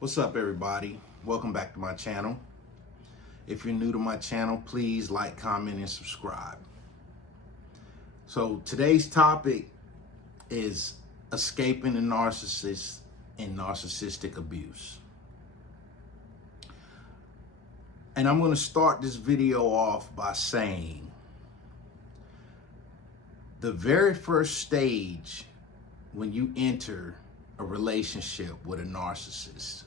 What's up, everybody? Welcome back to my channel. If you're new to my channel, please like, comment, and subscribe. So today's topic is escaping the narcissist and narcissistic abuse. And I'm going to start this video off by saying the very first stage when you enter a relationship with a narcissist,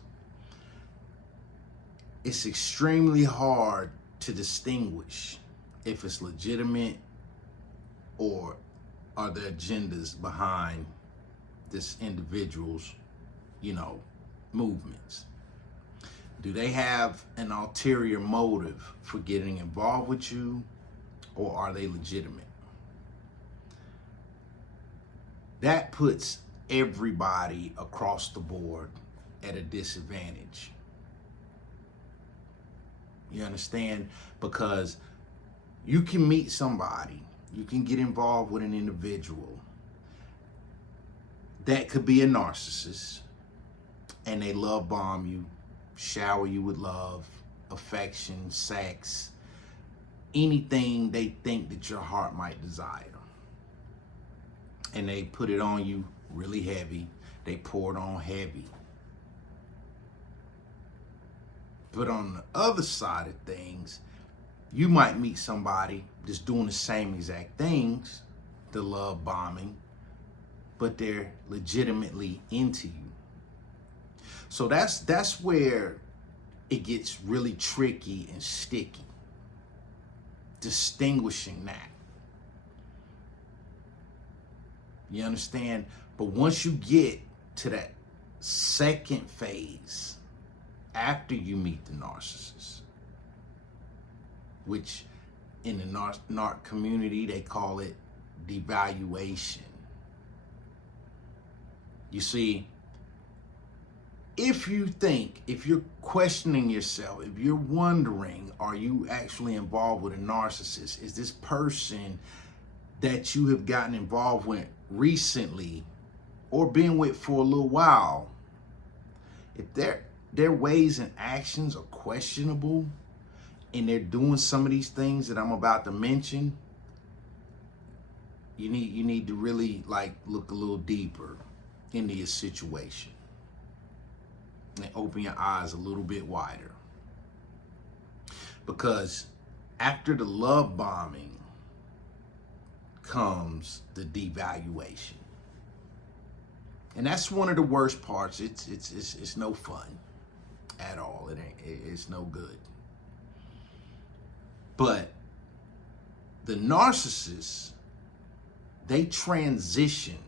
it's extremely hard to distinguish if it's legitimate or are the agendas behind this individual's, movements. Do they have an ulterior motive for getting involved with you, or are they legitimate? That puts everybody across the board at a disadvantage. You understand? Because you can meet somebody, you can get involved with an individual that could be a narcissist, and they love bomb you, shower you with love, affection, sex, anything they think that your heart might desire. And they put it on you really heavy. They pour it on heavy. But on the other side of things, you might meet somebody that's doing the same exact things, the love bombing, but they're legitimately into you. So that's where it gets really tricky and sticky, distinguishing that. You understand? But once you get to that second phase, after you meet the narcissist, which in the narc community, they call it devaluation. You see, if you're questioning yourself, if you're wondering, are you actually involved with a narcissist? Is this person that you have gotten involved with recently or been with for a little while, if their ways and actions are questionable and they're doing some of these things that I'm about to mention, you need to really look a little deeper into your situation and open your eyes a little bit wider. Because after the love bombing comes the devaluation. And that's one of the worst parts. It's no fun at all. It's no good. But the narcissists, they transition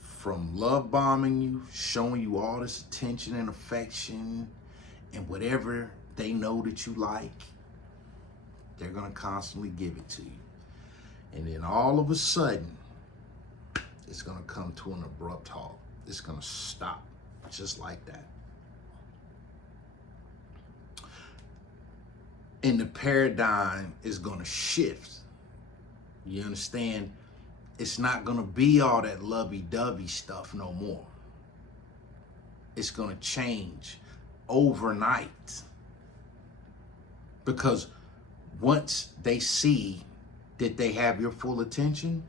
from love bombing you, showing you all this attention and affection and whatever they know that you like, they're going to constantly give it to you. And then all of a sudden, it's going to come to an abrupt halt. It's going to stop just like that. And the paradigm is going to shift. You understand? It's not going to be all that lovey-dovey stuff no more. It's going to change overnight. Because once they see that they have your full attention,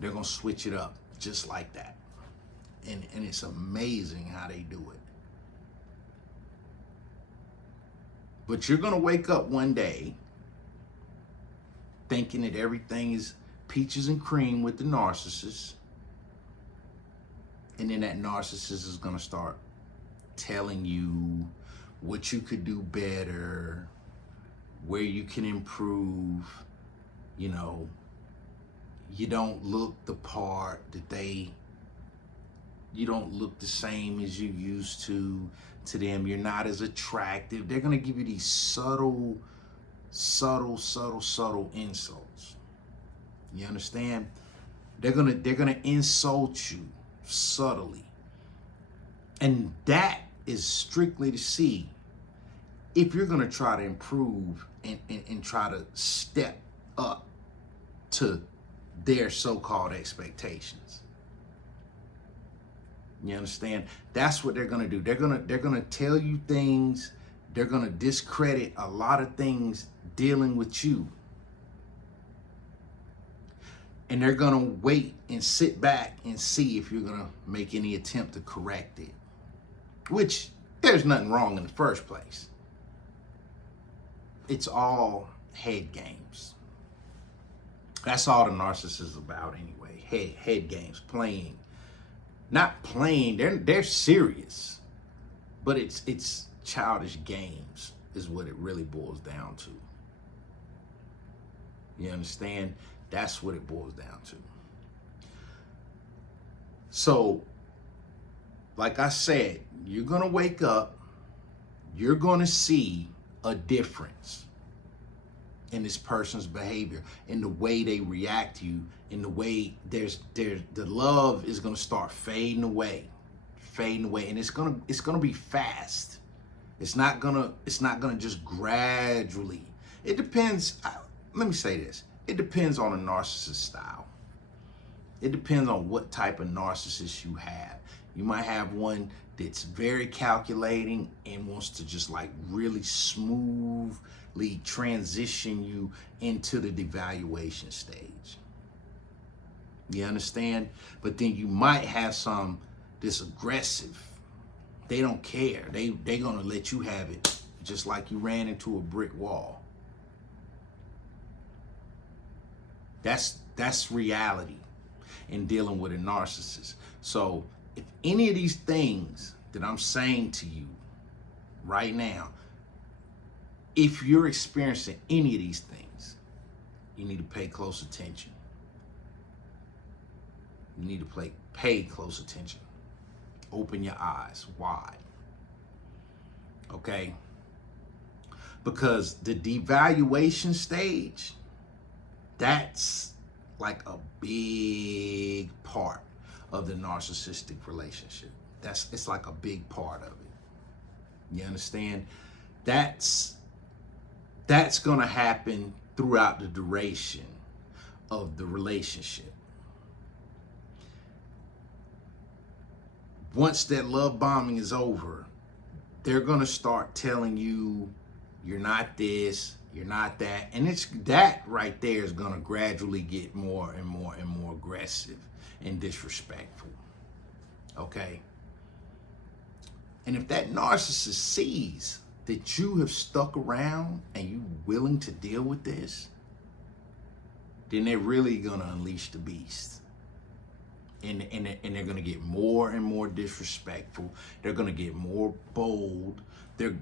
they're going to switch it up just like that. And it's amazing how they do it. But you're going to wake up one day thinking that everything is peaches and cream with the narcissist. And then that narcissist is going to start telling you what you could do better, where you can improve. You don't look the part you don't look the same as you used to them. You're not as attractive. They're going to give you these subtle insults. You understand? They're going to insult you subtly. And that is strictly to see if you're going to try to improve and try to step up to their so-called expectations. You understand? That's what they're gonna do. They're gonna tell you things. They're gonna discredit a lot of things dealing with you. And they're gonna wait and sit back and see if you're gonna make any attempt to correct it. Which there's nothing wrong in the first place. It's all head games. That's all the narcissist is about anyway. Head games, playing. Not playing, they're serious. But it's childish games is what it really boils down to. You understand? That's what it boils down to. So, like I said, you're gonna wake up, you're gonna see a difference in this person's behavior, in the way they react to you, in the way the love is gonna start fading away, and it's gonna be fast. It's not gonna just gradually. It depends. Let me say this. It depends on a narcissist style. It depends on what type of narcissist you have. You might have one that's very calculating and wants to just like really smoothly transition you into the devaluation stage. You understand? But then you might have some that's aggressive. They don't care. They're gonna let you have it just like you ran into a brick wall. That's reality in dealing with a narcissist. So if any of these things that I'm saying to you right now, if you're experiencing any of these things, you need to pay close attention. You need to pay close attention. Open your eyes wide. Okay? Because the devaluation stage, that's like a big part of the narcissistic relationship. It's like a big part of it. You understand? That's gonna happen throughout the duration of the relationship. Once that love bombing is over, they're gonna start telling you you're not this, you're not that. And it's that right there is gonna gradually get more and more and more aggressive and disrespectful. Okay? And if that narcissist sees that you have stuck around and you willing to deal with this, then they're really gonna unleash the beast. And they're gonna get more and more disrespectful. They're gonna get more bold. They're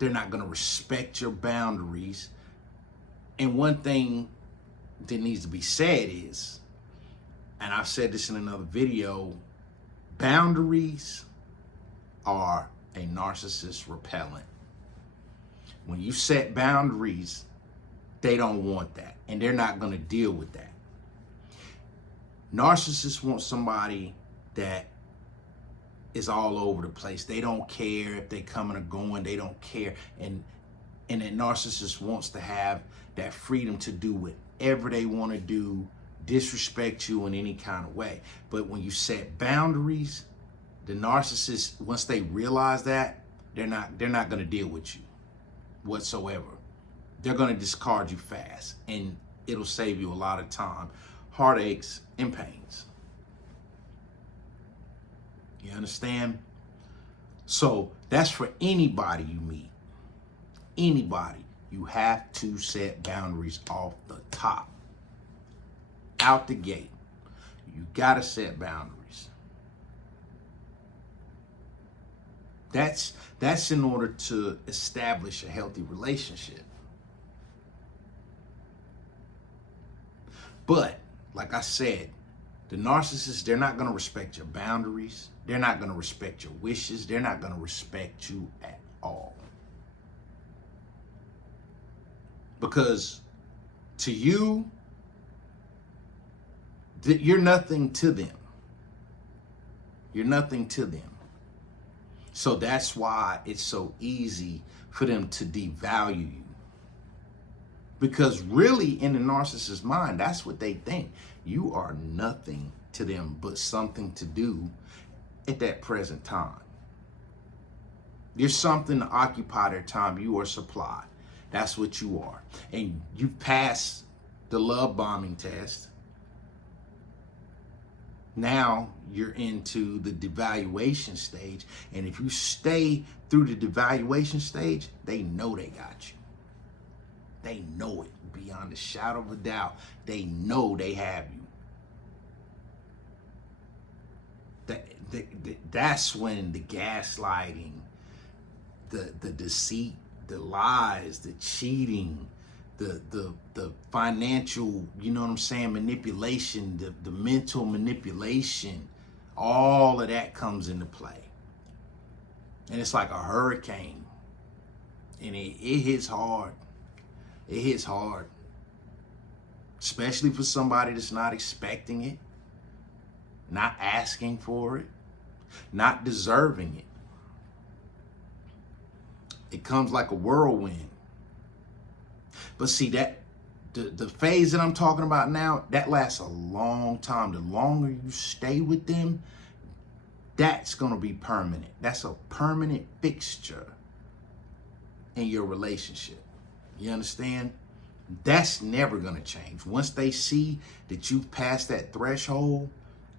not gonna respect your boundaries. And one thing that needs to be said is, and I've said this in another video, boundaries are a narcissist repellent. When you set boundaries, they don't want that, and they're not gonna deal with that. Narcissists want somebody that is all over the place. They don't care if they coming or going. They don't care. And that narcissist wants to have that freedom to do whatever they want to do, disrespect you in any kind of way. But when you set boundaries, the narcissist, once they realize that, they're not going to deal with you whatsoever. They're going to discard you fast, and it'll save you a lot of time, heartaches, and pains. You understand? So that's for anybody you meet. Anybody. You have to set boundaries off the top. Out the gate. You got to set boundaries. That's in order to establish a healthy relationship. But, like I said, the narcissists, they're not going to respect your boundaries. They're not going to respect your wishes. They're not going to respect you at all. Because to you, you're nothing to them. You're nothing to them. So that's why it's so easy for them to devalue you. Because really, in the narcissist's mind, that's what they think. You are nothing to them but something to do at that present time. You're something to occupy their time. You are supply. That's what you are. And you've passed the love bombing test. Now you're into the devaluation stage. And if you stay through the devaluation stage, they know they got you. They know it beyond a shadow of a doubt. They know they have you. That's when the gaslighting, the deceit, the lies, the cheating, the financial, you know what I'm saying, manipulation, the mental manipulation, all of that comes into play. And it's like a hurricane. And it hits hard. It hits hard. Especially for somebody that's not expecting it, not asking for it, not deserving it. It comes like a whirlwind. But see, that the phase that I'm talking about now, that lasts a long time. The longer you stay with them, that's going to be permanent. That's a permanent fixture in your relationship. You understand? That's never going to change. Once they see that you've passed that threshold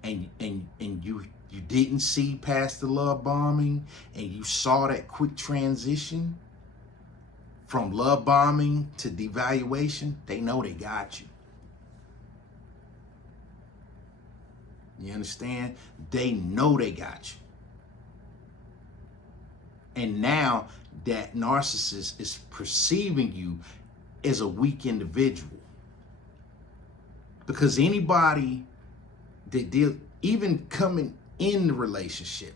and you didn't see past the love bombing and you saw that quick transition from love bombing to devaluation, they know they got you. You understand? They know they got you. And now that narcissist is perceiving you as a weak individual. Because anybody that deal, even coming in the relationship,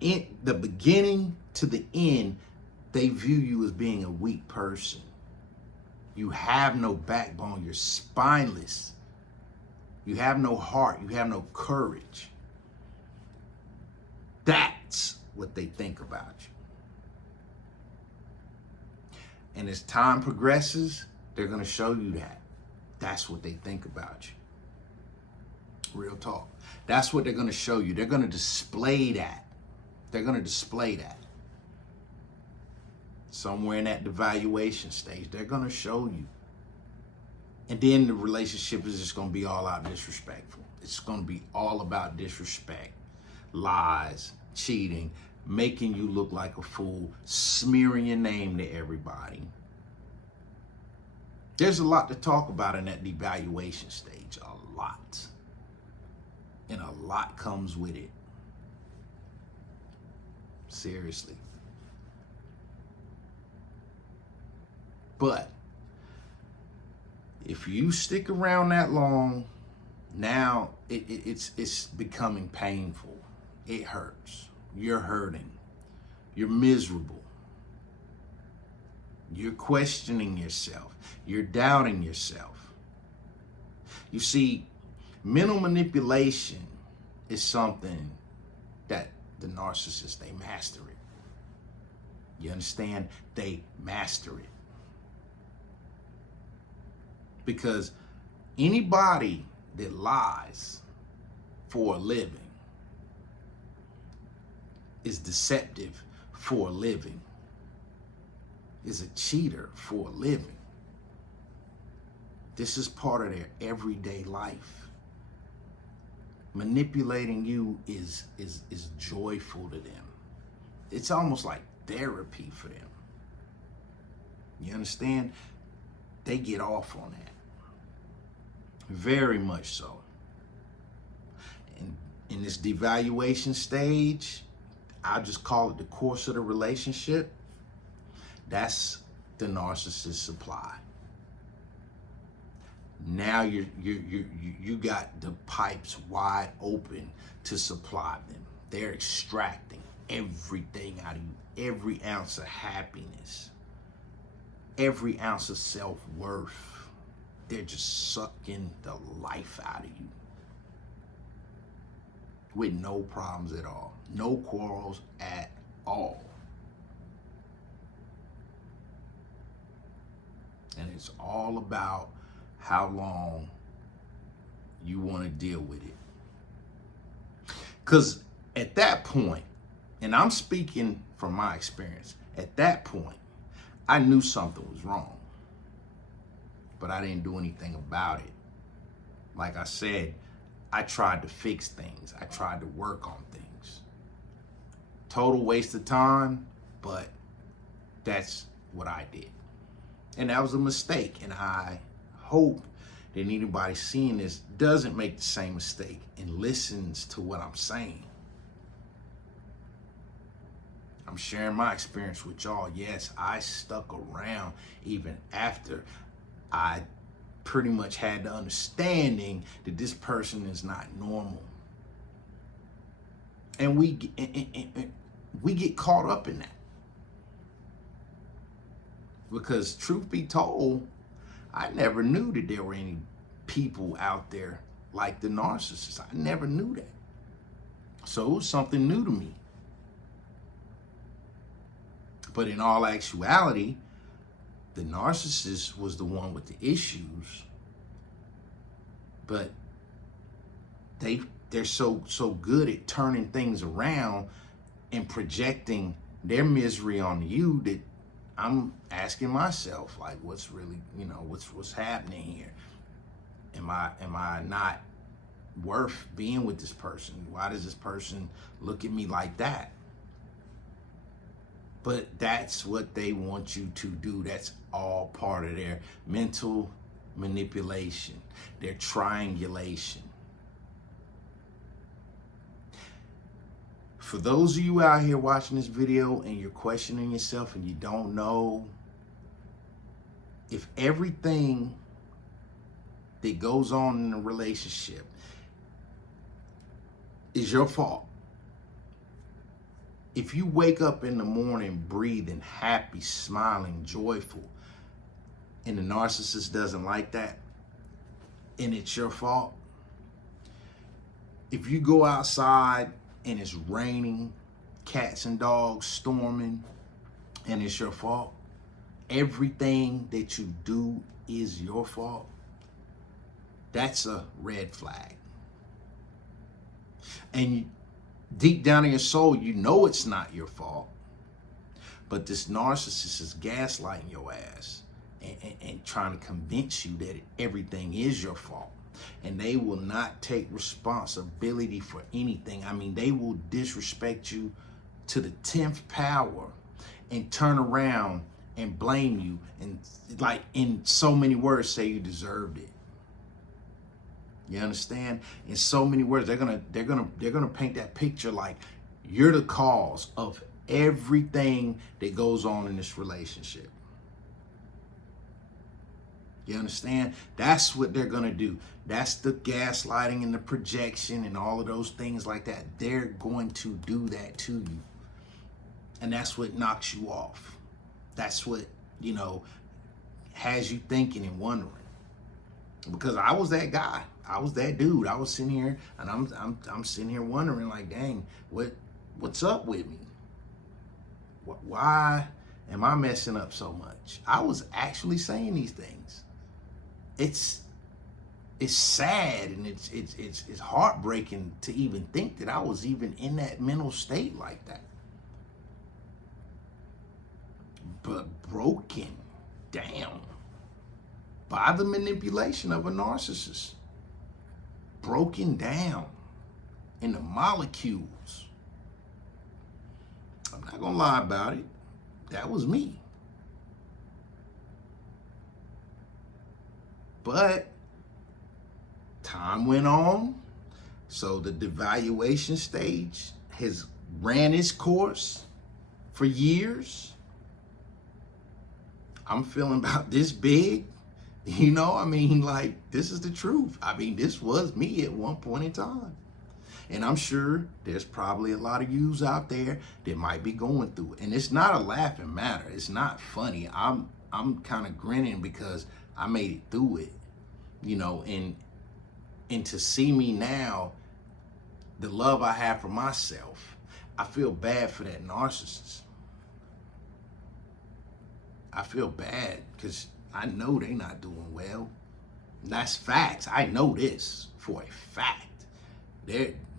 in the beginning to the end, they view you as being a weak person. You have no backbone. You're spineless. You have no heart. You have no courage. That's what they think about you. And as time progresses, they're going to show you that. That's what they think about you. Real talk. That's what they're going to show you. They're going to display that. They're going to display that. Somewhere in that devaluation stage, they're going to show you. And then the relationship is just going to be all out disrespectful. It's going to be all about disrespect, lies, cheating, making you look like a fool, smearing your name to everybody. There's a lot to talk about in that devaluation stage, a lot. And a lot comes with it. Seriously. But if you stick around that long, now it's becoming painful. It hurts. You're hurting. You're miserable. You're questioning yourself. You're doubting yourself. You see, mental manipulation is something that the narcissists, they master it. You understand? They master it. Because anybody that lies for a living is deceptive for a living, is a cheater for a living. This is part of their everyday life. Manipulating you is joyful to them. It's almost like therapy for them. You understand? They get off on that. Very much so. And in this devaluation stage, I'll just call it the course of the relationship. That's the narcissist supply. Now you got the pipes wide open to supply them. They're extracting everything out of you, every ounce of happiness, every ounce of self-worth. They're just sucking the life out of you with no problems at all, no quarrels at all. And it's all about how long you want to deal with it. Because At that point, and I'm speaking from my experience, at that point, I knew something was wrong, but I didn't do anything about it. Like I said, I tried to fix things. I tried to work on things. Total waste of time, but that's what I did. And that was a mistake. And I hope that anybody seeing this doesn't make the same mistake and listens to what I'm saying. I'm sharing my experience with y'all. Yes, I stuck around even after I pretty much had the understanding that this person is not normal. And we get caught up in that. Because truth be told, I never knew that there were any people out there like the narcissist. I never knew that. So it was something new to me. But in all actuality, the narcissist was the one with the issues. But they're so good at turning things around and projecting their misery on you that I'm asking myself, like, what's really, what's happening here? Am I not worth being with this person? Why does this person look at me like that? But that's what they want you to do. That's all part of their mental manipulation, their triangulation. For those of you out here watching this video and you're questioning yourself and you don't know if everything that goes on in a relationship is your fault, if you wake up in the morning breathing, happy, smiling, joyful, and the narcissist doesn't like that, and it's your fault. If you go outside and it's raining, cats and dogs storming, and it's your fault, everything that you do is your fault, that's a red flag. And deep down in your soul, you know it's not your fault, but this narcissist is gaslighting your ass and trying to convince you that everything is your fault. And they will not take responsibility for anything. I mean, they will disrespect you to the 10th power and turn around and blame you and, like, in so many words, say you deserved it. You understand? In so many words, they're gonna paint that picture like you're the cause of everything that goes on in this relationship. You understand? That's what they're gonna do. That's the gaslighting and the projection and all of those things like that. They're going to do that to you. And that's what knocks you off. That's what, has you thinking and wondering. Because I was that guy. I was that dude. I was sitting here and I'm sitting here wondering, like, dang, what's up with me? Why am I messing up so much? I was actually saying these things. It's sad and it's heartbreaking to even think that I was even in that mental state like that. But broken down by the manipulation of a narcissist. Broken down in the molecules. I'm not gonna lie about it. That was me. But time went on, so the devaluation stage has ran its course for years. I'm feeling about this big, like, this is the truth. I mean, this was me at one point in time. And I'm sure there's probably a lot of yous out there that might be going through it. And it's not a laughing matter. It's not funny. I'm kind of grinning because I made it through it, and to see me now, the love I have for myself, I feel bad for that narcissist. I feel bad because I know they're not doing well. That's facts. I know this for a fact.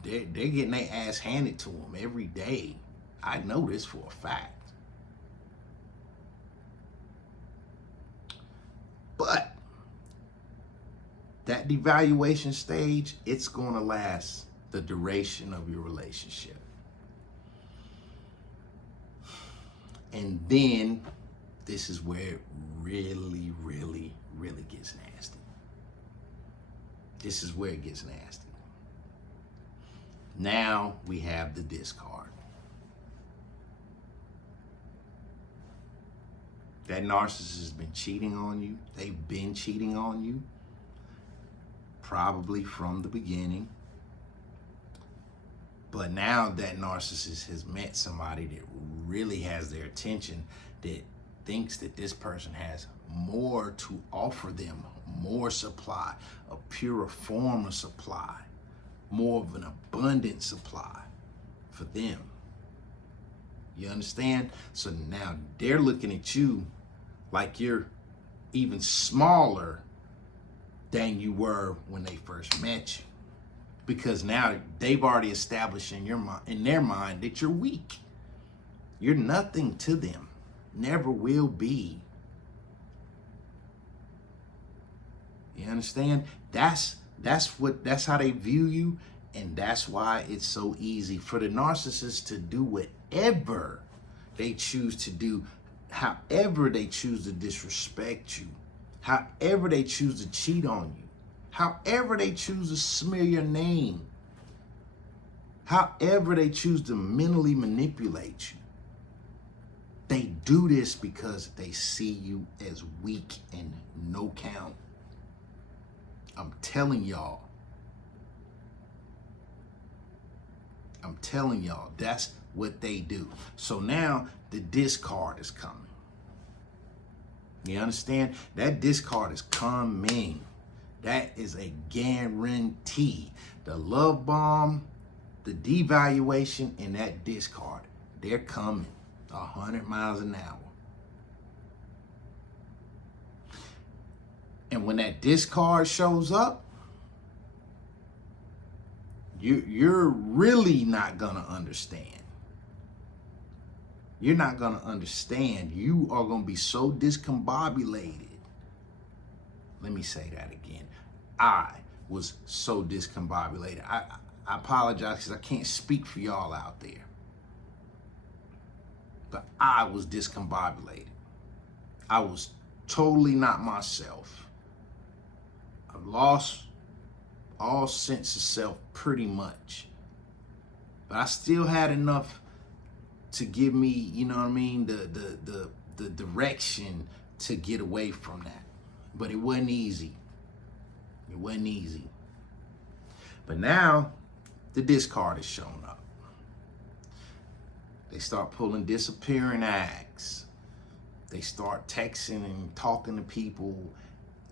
they're getting their ass handed to them every day. I know this for a fact. But that devaluation stage, it's going to last the duration of your relationship. And then this is where it really, really, really gets nasty. This is where it gets nasty. Now we have the discard. That narcissist has been cheating on you. They've been cheating on you, probably from the beginning. But now that narcissist has met somebody that really has their attention, that thinks that this person has more to offer them, more supply, a purer form of supply, more of an abundant supply for them. You understand? So now they're looking at you like you're even smaller than you were when they first met you. Because now they've already established in their mind that you're weak. You're nothing to them. Never will be. You understand? That's how they view you, and that's why it's so easy for the narcissist to do whatever they choose to do, however they choose to disrespect you, however they choose to cheat on you, however they choose to smear your name, however they choose to mentally manipulate you. They do this because they see you as weak and no count. I'm telling y'all. That's what they do. So now the discard is coming. You understand? That discard is coming. That is a guarantee. The love bomb, the devaluation, and that discard, they're coming 100 miles an hour. And when that discard shows up, you're really not gonna understand. You're not gonna understand. You are gonna be so discombobulated. Let me say that again. I was so discombobulated. I apologize because I can't speak for y'all out there. But I was discombobulated. I was totally not myself. I lost all sense of self pretty much. But I still had enough to give me, you know what I mean, the direction to get away from that. But it wasn't easy. It wasn't easy. But now the discard has shown up. They start pulling disappearing acts. They start texting and talking to people,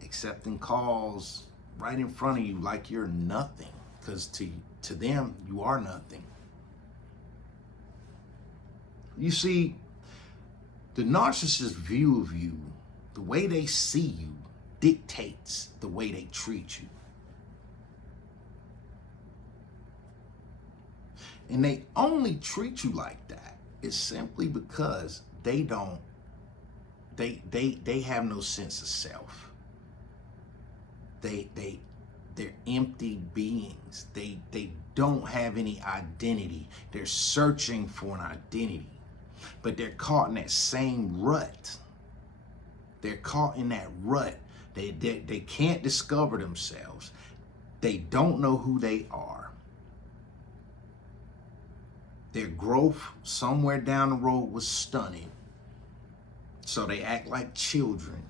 accepting calls right in front of you like you're nothing. Because to them, you are nothing. You see, the narcissist's view of you, the way they see you, dictates the way they treat you. And they only treat you like that is simply because they have no sense of self. They're empty beings. They don't have any identity. They're searching for an identity, but they're caught in that same rut. They're caught in that rut. They can't discover themselves. They don't know who they are. Their growth somewhere down the road was stunning, so they act like children.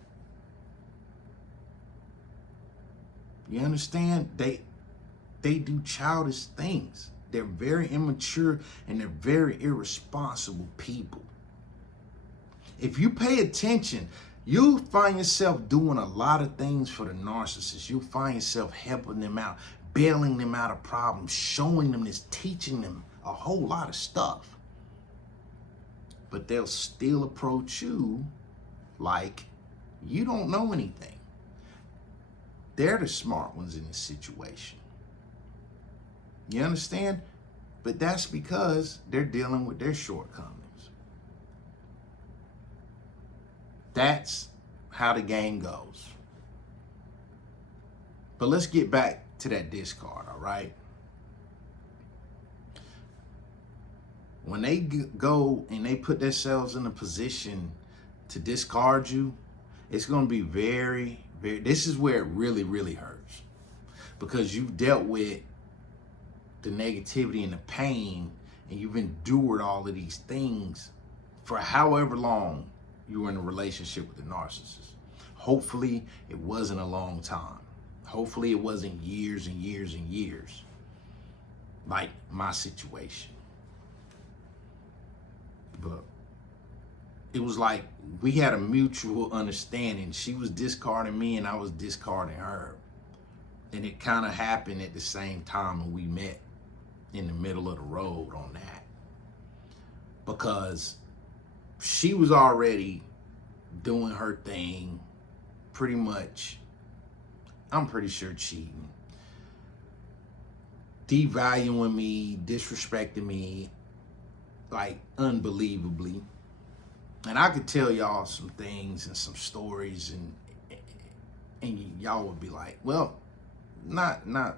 You understand? They do childish things. They're very immature and they're very irresponsible people. If you pay attention, you'll find yourself doing a lot of things for the narcissist. You'll find yourself helping them out, bailing them out of problems, showing them this, teaching them a whole lot of stuff. But they'll still approach you like you don't know anything. They're the smart ones in this situation. You understand? But that's because they're dealing with their shortcomings. That's how the game goes. But let's get back to that discard, all right? When they go and they put themselves in a position to discard you, it's going to be very, very, this is where it really, really hurts. Because you've dealt with the negativity and the pain, and you've endured all of these things for however long you were in a relationship with the narcissist. Hopefully, it wasn't a long time. Hopefully, it wasn't years and years and years, like my situation. But it was like we had a mutual understanding. She was discarding me and I was discarding her. And it kind of happened at the same time, and we met in the middle of the road on that. Because she was already doing her thing, pretty much, I'm pretty sure cheating, devaluing me, disrespecting me, like unbelievably. And I could tell y'all some things and some stories, and y'all would be like, well,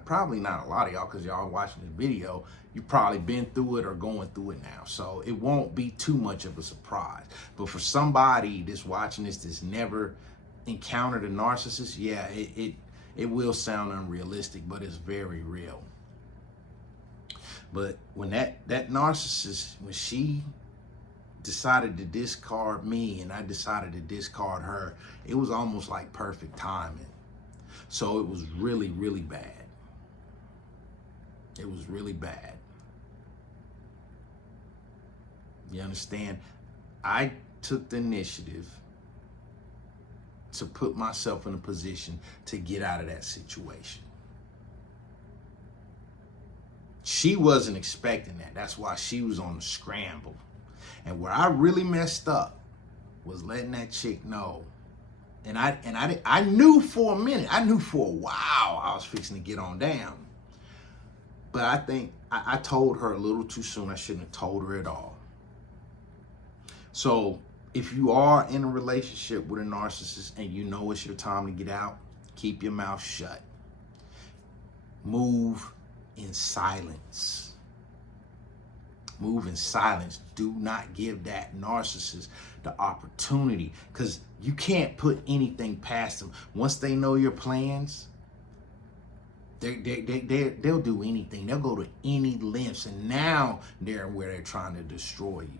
probably not a lot of y'all, because y'all watching this video, you probably been through it or going through it now. So it won't be too much of a surprise. But for somebody that's watching this that's never encountered a narcissist, yeah, it will sound unrealistic, but it's very real. But when that narcissist, when she decided to discard me and I decided to discard her, it was almost like perfect timing. So it was really, really bad. It was really bad. You understand? I took the initiative to put myself in a position to get out of that situation. She wasn't expecting that. That's why she was on the scramble. And where I really messed up was letting that chick know. And I knew for a minute, I knew for a while I was fixing to get on down. But I think I told her a little too soon. I shouldn't have told her at all. So if you are in a relationship with a narcissist and you know it's your time to get out, keep your mouth shut. Move in silence. Move in silence. Do not give that narcissist the opportunity, because you can't put anything past them. Once they know your plans, they'll do anything. They'll go to any lengths, and now they're where they're trying to destroy you.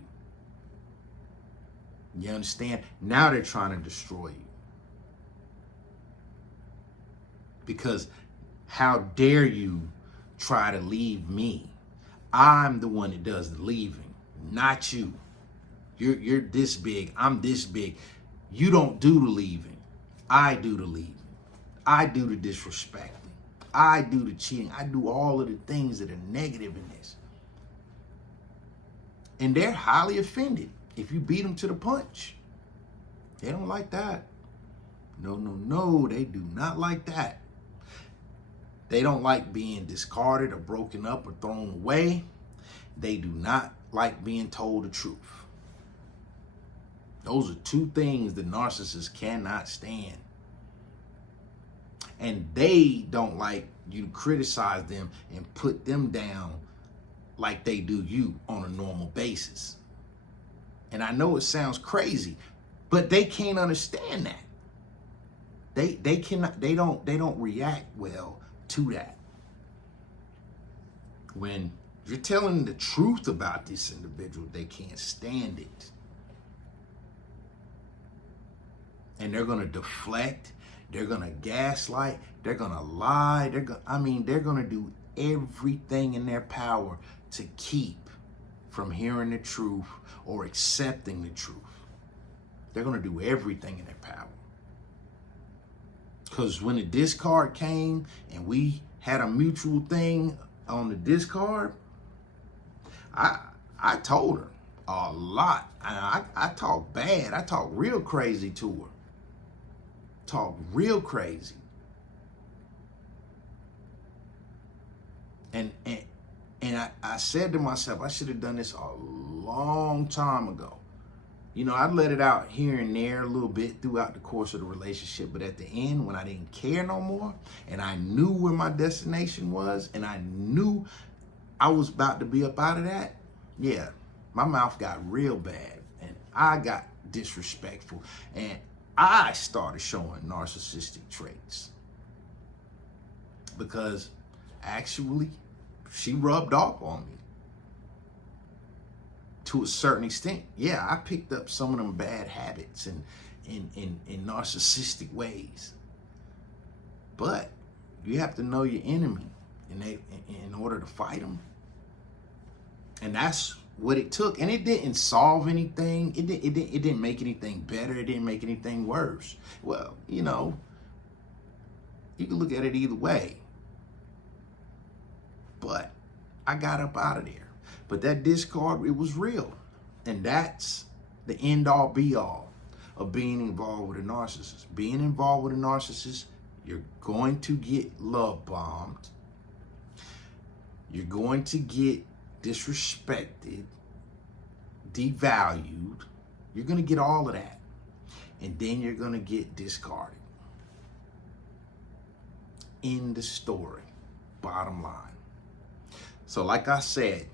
You understand? Now they're trying to destroy you. Because how dare you try to leave me? I'm the one that does the leaving, not you. You're this big, I'm this big. You don't do the leaving. I do the leaving. I do the disrespecting. I do the cheating. I do all of the things that are negative in this. And they're highly offended if you beat them to the punch. They don't like that. No, they do not like that. They don't like being discarded or broken up or thrown away. They do not like being told the truth. Those are two things the narcissist cannot stand. And they don't like you to criticize them and put them down like they do you on a normal basis. And I know it sounds crazy, but they can't understand that. They don't react well to that. When you're telling the truth about this individual, they can't stand it. And they're going to deflect, they're going to gaslight, they're going to lie, they're going to do everything in their power to keep from hearing the truth or accepting the truth. They're going to do everything in their power. Because when the discard came and we had a mutual thing on the discard, I told her a lot. I talked bad. I talked real crazy to her. Talked real crazy. And And I said to myself, I should have done this a long time ago. You know, I'd let it out here and there a little bit throughout the course of the relationship. But at the end, when I didn't care no more, and I knew where my destination was, and I knew I was about to be up out of that, yeah, my mouth got real bad. And I got disrespectful. And I started showing narcissistic traits. Because actually, she rubbed off on me. To a certain extent, yeah, I picked up some of them bad habits and in narcissistic ways. But you have to know your enemy in order to fight them. And that's what it took. And it didn't solve anything. It didn't make anything better. It didn't make anything worse. Well, you know, you can look at it either way. But I got up out of there. But that discard, it was real. And that's the end all be all of being involved with a narcissist. Being involved with a narcissist, you're going to get love bombed. You're going to get disrespected, devalued. You're going to get all of that. And then you're going to get discarded. End the story. Bottom line. So like I said,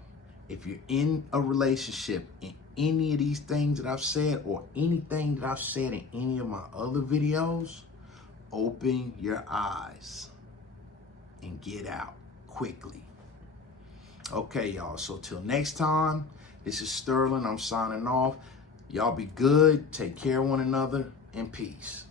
if you're in a relationship in any of these things that I've said or anything that I've said in any of my other videos, open your eyes and get out quickly. Okay, y'all. So till next time, this is Sterling. I'm signing off. Y'all be good. Take care of one another and peace.